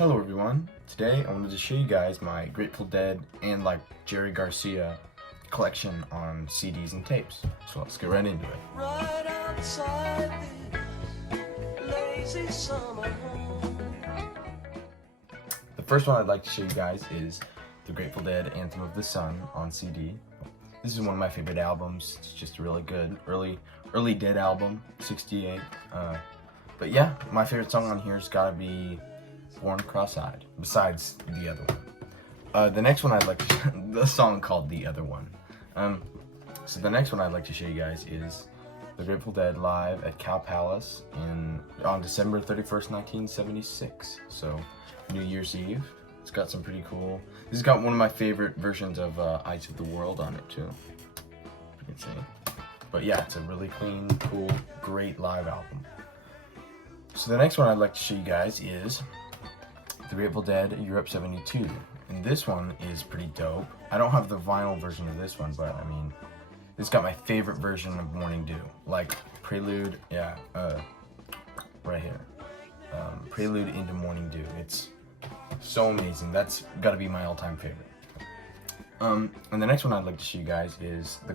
Hello everyone. Today I wanted to show you guys my Grateful Dead and Jerry Garcia collection on CDs and tapes. So let's get right into it. Right outside this lazy summer home. The first one I'd like to show you guys is the Grateful Dead Anthem of the Sun on CD. This is one of my favorite albums. It's just a really good early Dead album, 68. But yeah, my favorite song on here's gotta be Born Cross-Eyed, besides the other one. The next one I'd like to the song called The Other One. So the next one I'd like to show you guys is the Grateful Dead live at Cow Palace on December 31st, 1976. So New Year's Eve. It's got some pretty cool. This has got one of my favorite versions of Eyes of the World on it too. You can see. But yeah, it's a really clean, cool, great live album. So the next one I'd like to show you guys is the Grateful Dead Europe 72. And this one is pretty dope. I don't have the vinyl version of this one, but I mean, it's got my favorite version of Morning Dew. Like Prelude, right here. Prelude into Morning Dew. It's so amazing. That's gotta be my all-time favorite. And the next one I'd like to show you guys is the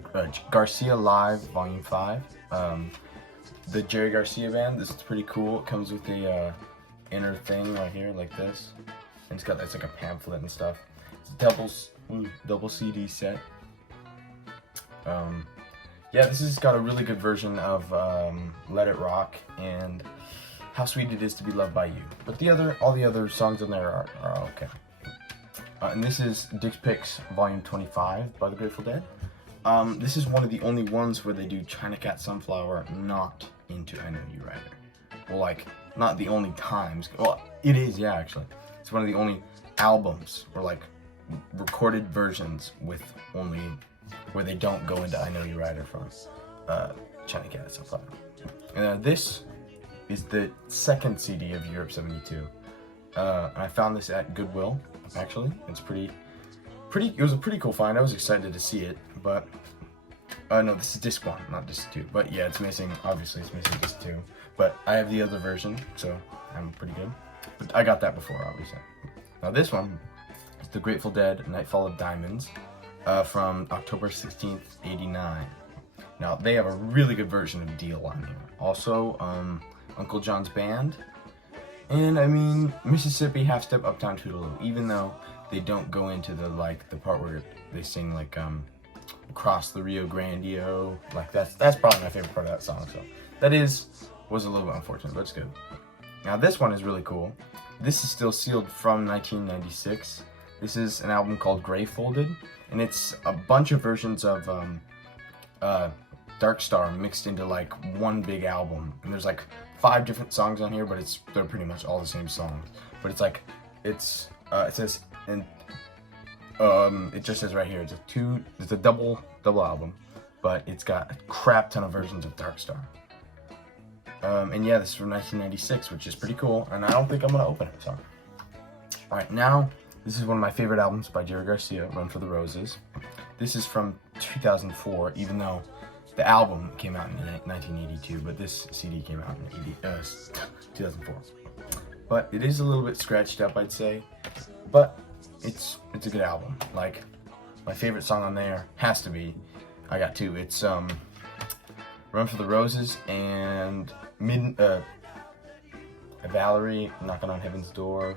Garcia Live Volume 5. The Jerry Garcia band. This is pretty cool. It comes with the inner thing right here, like this, and it's like a pamphlet and stuff. It's a double CD set. Yeah, this has got a really good version of Let It Rock and How Sweet It Is to Be Loved by You. But all the other songs in there are okay. And this is Dick Picks Volume 25 by the Grateful Dead. This is one of the only ones where they do China Cat Sunflower not into I Know You Rider. Well, not the only times. Well, it is, yeah, actually. It's one of the only albums or recorded versions with only where they don't go into I Know You Rider from China Cat Sunflower. And this is the second CD of Europe 72. I found this at Goodwill, actually. It's it was a pretty cool find. I was excited to see it, but no, this is disc 1, not disc 2. But yeah, obviously it's missing disc 2. But I have the other version, so I'm pretty good. But I got that before, obviously. Now this one is the Grateful Dead Nightfall of Diamonds from October 16th, 89. Now they have a really good version of Deal on here. Also, Uncle John's Band. And I mean, Mississippi Half Step Uptown Toodaloo, even though they don't go into the part where they sing Across the Rio Grande, that's probably my favorite part of that song. So that was a little bit unfortunate, but it's good. Now this one is really cool. This is still sealed from 1996. This is an album called Gray Folded, and it's a bunch of versions of Dark Star mixed into one big album. And there's 5 different songs on here, but they're pretty much all the same songs. But it says it just says right here, it's a double album, but it's got a crap ton of versions of Dark Star. And yeah, this is from 1996, which is pretty cool, and I don't think I'm gonna open it, so. Alright, now, this is one of my favorite albums by Jerry Garcia, Run for the Roses. This is from 2004, even though the album came out in 1982, but this CD came out in 2004. But it is a little bit scratched up, I'd say, but it's a good album. My favorite song on there has to be, I got 2, it's Run for the Roses and Valerie, Knocking on Heaven's Door.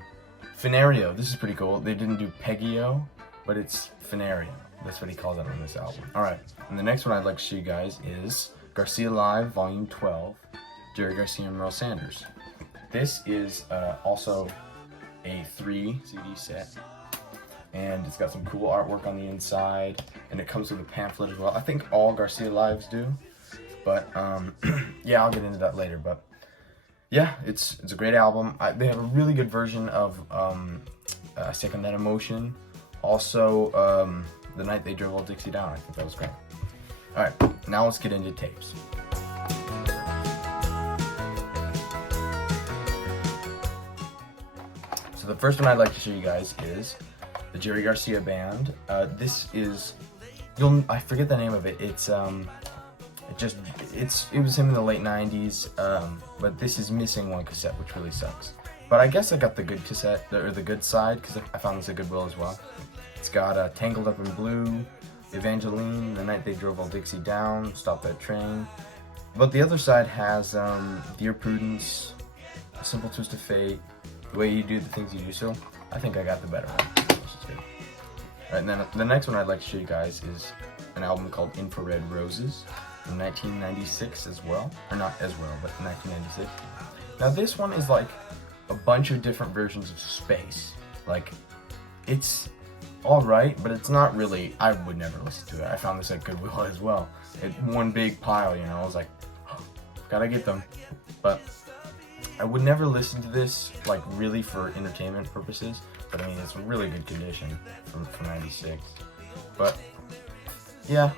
Finario, this is pretty cool. They didn't do Peggio, but it's Finario. That's what he calls it on this album. Alright, and the next one I'd like to show you guys is Garcia Live Volume 12, Jerry Garcia and Merle Sanders. This is also a 3 CD set, and it's got some cool artwork on the inside, and it comes with a pamphlet as well. I think all Garcia Lives do, but yeah, I'll get into that later. But yeah, it's a great album. They have a really good version of Second That Emotion. Also, The Night They Drove Old Dixie Down. I think that was great. Alright, now let's get into tapes. So the first one I'd like to show you guys is the Jerry Garcia Band. This is, I forget the name of it. It was him in the late 90s, but this is missing one cassette, which really sucks. But I guess I got the good cassette, or the good side, because I found this at Goodwill as well. It's got Tangled Up in Blue, Evangeline, The Night They Drove All Dixie Down, Stop That Train. But the other side has Dear Prudence, A Simple Twist of Fate, The Way You Do the Things You Do. So I think I got the better one. Alright, and then the next one I'd like to show you guys is an album called Infrared Roses from 1996 as well. Or not as well, but 1996. Now this one is like a bunch of different versions of Space. Like, it's alright, but it's not really, I would never listen to it. I found this at Goodwill as well. It one big pile, you know, I was like, oh, gotta get them. But I would never listen to this, like, really for entertainment purposes. But I mean, it's in really good condition from 96. But yeah,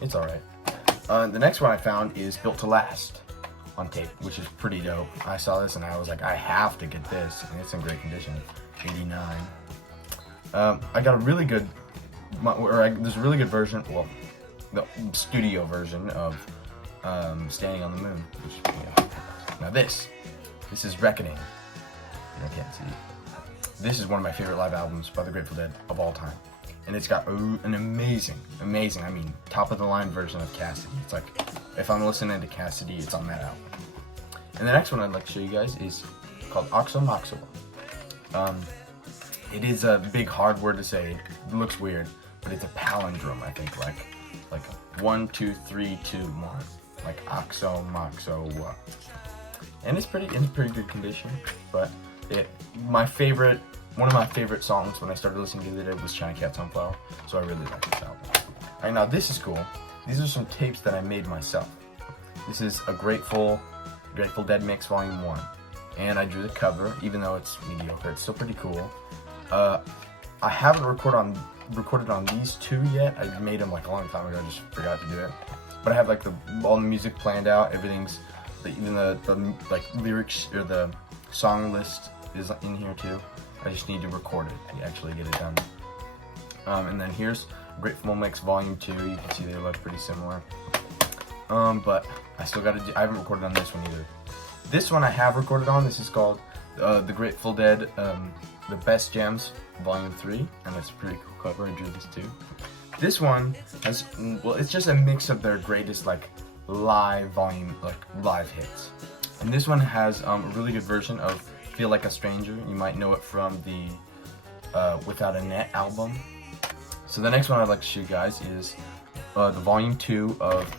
it's alright. The next one I found is Built to Last on tape, which is pretty dope. I saw this and I was like, I have to get this, and it's in great condition. 89. I got a really good, there's a really good version, well, the studio version of Standing on the Moon. Which, yeah. Now this is Reckoning. I can't see. This is one of my favorite live albums by the Grateful Dead of all time. And it's got an amazing, I mean, top of the line version of Cassidy. It's like, if I'm listening to Cassidy, it's on that album. And the next one I'd like to show you guys is called Oxo Moxo. It is a big hard word to say. It looks weird, but it's a palindrome, I think, like 1, 2, 3, 2, 1. Like Oxo Moxo. And it's pretty in pretty good condition, but one of my favorite songs when I started listening to it was China Cat Sunflower, so I really like this album. Alright, now this is cool. These are some tapes that I made myself. This is a Grateful Dead Mix Volume 1, and I drew the cover, even though it's mediocre, it's still pretty cool. I haven't recorded on these two yet. I made them like a long time ago, I just forgot to do it. But I have like all the music planned out, everything's, even the like lyrics or the song list is in here too. I just need to record it and actually get it done. And then here's Grateful Mix Volume 2. You can see they look pretty similar. But I still got to I haven't recorded on this one either. This one I have recorded on. This is called The Grateful Dead, The Best Gems Volume 3. And it's a pretty cool cover. I drew this too. This one has, well, it's just a mix of their greatest like live hits. And this one has a really good version of Feel Like a Stranger. You might know it from the Without a Net album. So the next one I'd like to show you guys is the Volume 2 of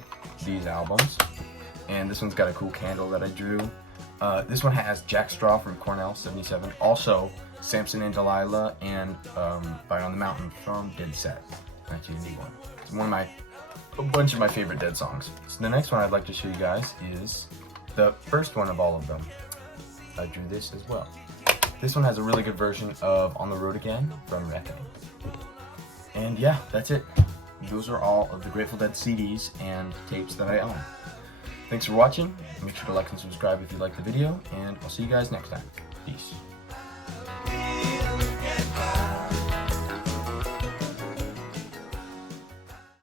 these albums. And this one's got a cool candle that I drew. This one has Jack Straw from Cornell, 77. Also, Samson and Delilah and Fire on the Mountain from Dead Set, 1981. It's a bunch of my favorite Dead songs. So the next one I'd like to show you guys is the first one of all of them. I drew this as well. This one has a really good version of On the Road Again from Reckoning. And yeah, that's it. Those are all of the Grateful Dead CDs and tapes that I own. Thanks for watching. Make sure to like and subscribe if you liked the video, and I'll see you guys next time. Peace.